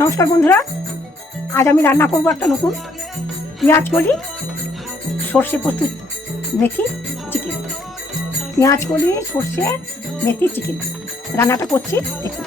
নমস্কার বন্ধুরা, আজ আমি রান্না করবো একটা নতুন পেঁয়াজ কলি সর্ষে পোস্ত মেথি চিকেন। পেঁয়াজ কলি সর্ষে মেথি চিকেন রান্নাটা করছি, দেখুন।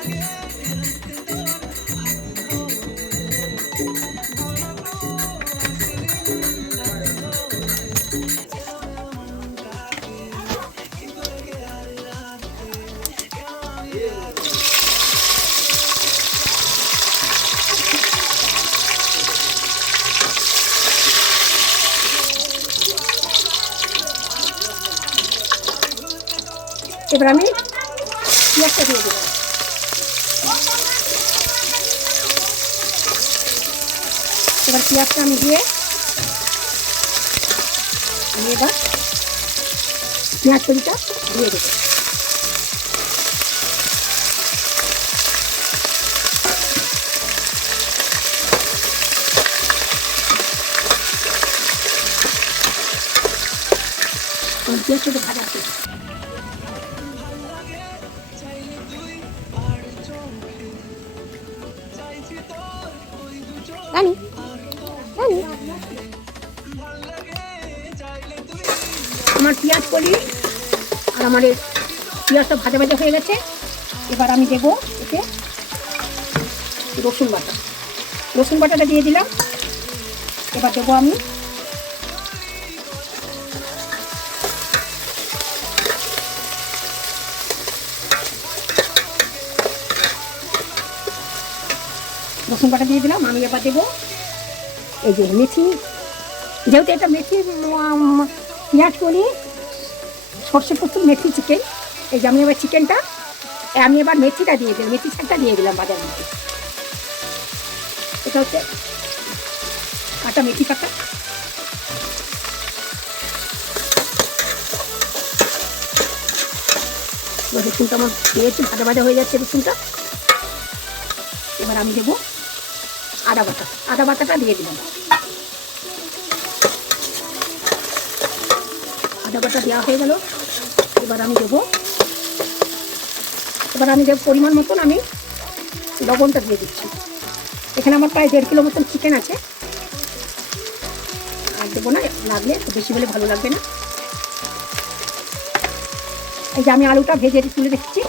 এবার আমি পেঁয়াজটা দিয়ে দেবো। এবার পেঁয়াজটা আমি দিয়ে এবার পেঁয়াজ কলিটা দিয়ে দেবো। পেঁয়াজটা ভাজা আছে। আমার পেঁয়াজ কলি আর আমার পেঁয়াজটা ভাজা ভাজা হয়ে গেছে। এবার আমি দেবো এতে রসুন বাটা। রসুন বাটাটা দিয়ে দিলাম। এবার দেবো আমি রসুন বাটা দিয়ে দিলাম। আমি এবার দেবো এই যে মেথি, যেহেতু এটা মেথি পেঁয়াজ কলি সর্ষে পোস্ত মেথি চিকেন। এই যে আমি এবার চিকেনটা আমি এবার মেথিটা দিয়ে দিলাম, মেথি শাকটা দিয়ে দিলাম বাজার মধ্যে। এটা হচ্ছে কাঁচা মেথি পাতা। রসুনটা আমার দিয়েছি, ভাজা ভাজা হয়ে যাচ্ছে রসুনটা। এবার আমি দেবো আদা বাটা। আদা বাটাটা দিয়ে দিলাম। আদা বাটা দেওয়া হয়ে গেল। এবার আমি দেবো পরিমাণ মতন আমি লবণটা দিয়ে দিচ্ছি। এখানে আমার প্রায় 1.5 কিলো মতন চিকেন আছে। আর দেবো না, লাগলে বেশি হলে ভালো লাগবে না। এই যে আমি আলুটা ভেজে তুলে রেখেছি।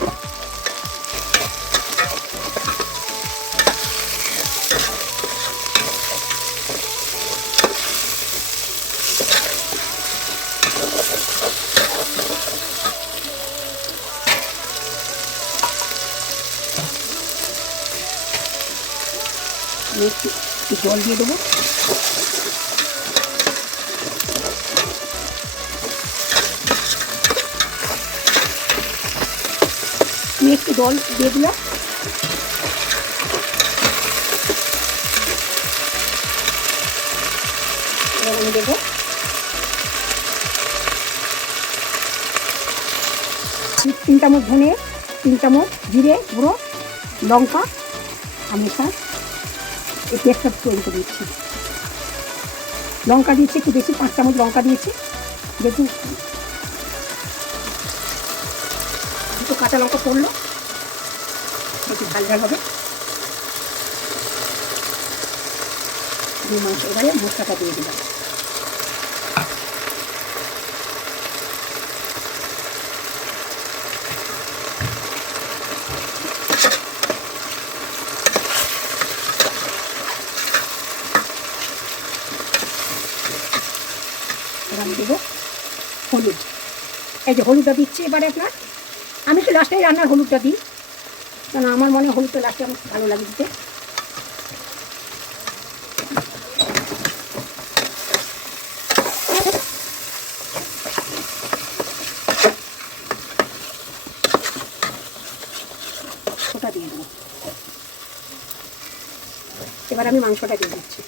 একটু জল দিয়ে দেবো। আমি একটু জল দিয়ে দিলাম। এবার আমি দেবো 3 চামচ ধনে, 3 চামচ জিরে গুঁড়ো, লঙ্কা আমি সব এই পেস্টটা তৈরি করে দিচ্ছি। লঙ্কা দিয়েছি একটু বেশি, 5 চামচ লঙ্কা দিয়েছি। যেহেতু দুটো কাঁচা লঙ্কা পড়লো, একটু ঝাল ঝাল হবে। মাংস এবারে মশলাটা দিয়ে দিলাম। আমি দেবো হলুদ। এই যে হলুদটা দিচ্ছি এবারে আপনার। আমি তো লাস্টে রান্নার হলুদটা দিই, কারণ আমার মনে হয় হলুদটা লাস্টে আমার ভালো লাগে দিতে। ওটা দিয়ে দেবো। এবার আমি মাংসটা দিয়ে দিচ্ছি।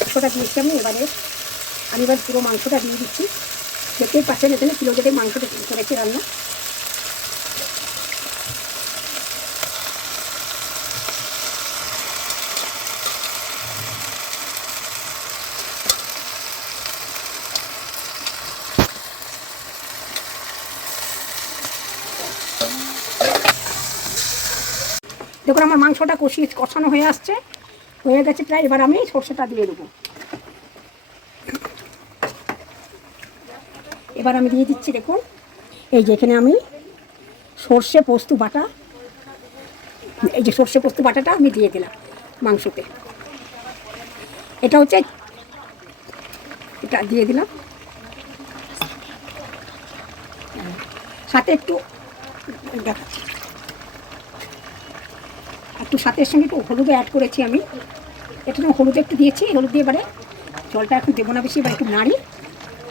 মাংসটা দিয়েছি আমি। এবারে আমি এবার পুরো মাংসটা দিয়ে দিচ্ছি। দেখতেই পাচ্ছেন এখানে কিলো কেটে মাংসটা করেছি রান্না। দেখুন আমার মাংসটা কষানো হয়ে আসছে, হয়ে গেছে প্রায়। এবার আমি সর্ষেটা দিয়ে দেবো। এবার আমি দিয়ে দিচ্ছি, দেখুন এই যে এখানে আমি সর্ষে পোস্ত বাটা, এই যে সর্ষে পোস্ত বাটাটা আমি দিয়ে দিলাম মাংসতে। এটা হচ্ছে, এটা দিয়ে দিলাম। সাথে একটু দেখাচ্ছি, একটু সাথের সঙ্গে একটু হলুদও অ্যাড করেছি আমি। এটা হলুদ একটু দিয়েছি, হলুদ দিয়ে এবারে জলটা একটু দেবো না বেশি, এবার একটু নাড়ি।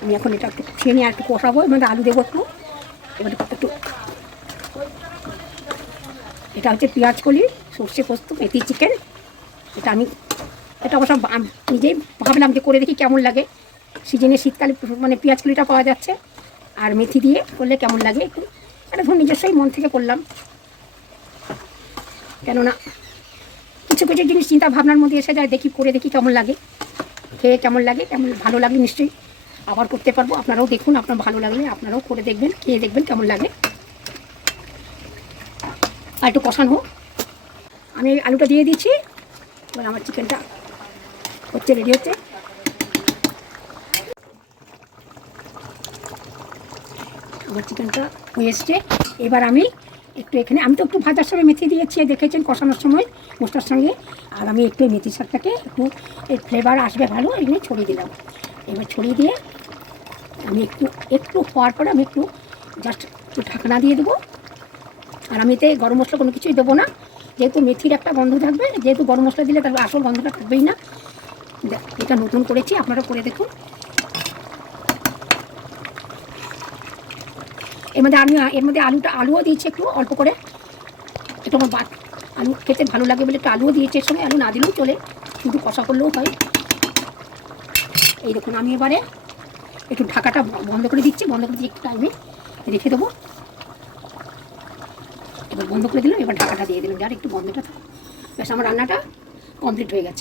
আমি এখন এটা একটু কষিয়ে নিয়ে আর একটু কষাবো, এবার আলু দেবো একটু। এবার একটু, এটা হচ্ছে পেঁয়াজ কলি, সর্ষে পোস্ত, মেথি চিকেন। এটা অবশ্য নিজেই ভাবলাম যে করে দেখি কেমন লাগে। সিজনে শীতকালে মানে পেঁয়াজ কলিটা পাওয়া যাচ্ছে, আর মেথি দিয়ে করলে কেমন লাগে একটু, এটা ধরুন নিজস্বই মন থেকে করলাম। কেননা কিছু কিছু জিনিস চিন্তা ভাবনার মধ্যে এসে যায়, দেখি করে দেখি কেমন লাগে, খেয়ে কেমন লাগে, কেমন ভালো লাগলে নিশ্চয়ই আবার করতে পারবো। আপনারাও দেখুন, আপনার ভালো লাগলে আপনারাও করে দেখবেন, খেয়ে দেখবেন কেমন লাগে। আর একটু কষানো হোক, আমি আলুটা দিয়ে দিচ্ছি। এবার আমার চিকেনটা হচ্ছে, রেডি হচ্ছে। আমার চিকেনটা হয়ে এসছে। এবার আমি একটু এখানে, আমি তো একটু ভাজার সময় মেথি দিয়েছি, দেখেছেন কষানোর সময় মশলার সঙ্গে। আর আমি একটু মেথি শাকটাকে একটু এর ফ্লেভার আসবে ভালো, এখানে ছড়িয়ে দিলাম। এবার ছড়িয়ে দিয়ে আমি একটু হওয়ার পরে আমি একটু জাস্ট একটু ঢাকনা দিয়ে দেবো। আর আমি এতে গরম মশলা কোনো কিছুই দেবো না, যেহেতু মেথির একটা গন্ধ থাকবে। যেহেতু গরম মশলা দিলে তার আসল গন্ধটা থাকবেই না। এটা নতুন করেছি, আপনারা করে দেখুন। এর মধ্যে আলুও দিয়েছি একটু অল্প করে। একটু আমার আলু খেতে ভালো লাগে বলে একটু আলুও দিয়েছি এর সঙ্গে। আলু না দিলেও চলে, শুধু কষা করলেও হয়। এই দেখুন আমি এবারে একটু ঢাকাটা বন্ধ করে দিচ্ছি, বন্ধ করে দিয়ে একটু টাইমে রেখে দেবো। এবার বন্ধ করে দিলাম, এবার ঢাকাটা দিয়ে দিলাম, যার একটু বন্ধটা থাকুক। ব্যাস আমার রান্নাটা কমপ্লিট হয়ে গেছে।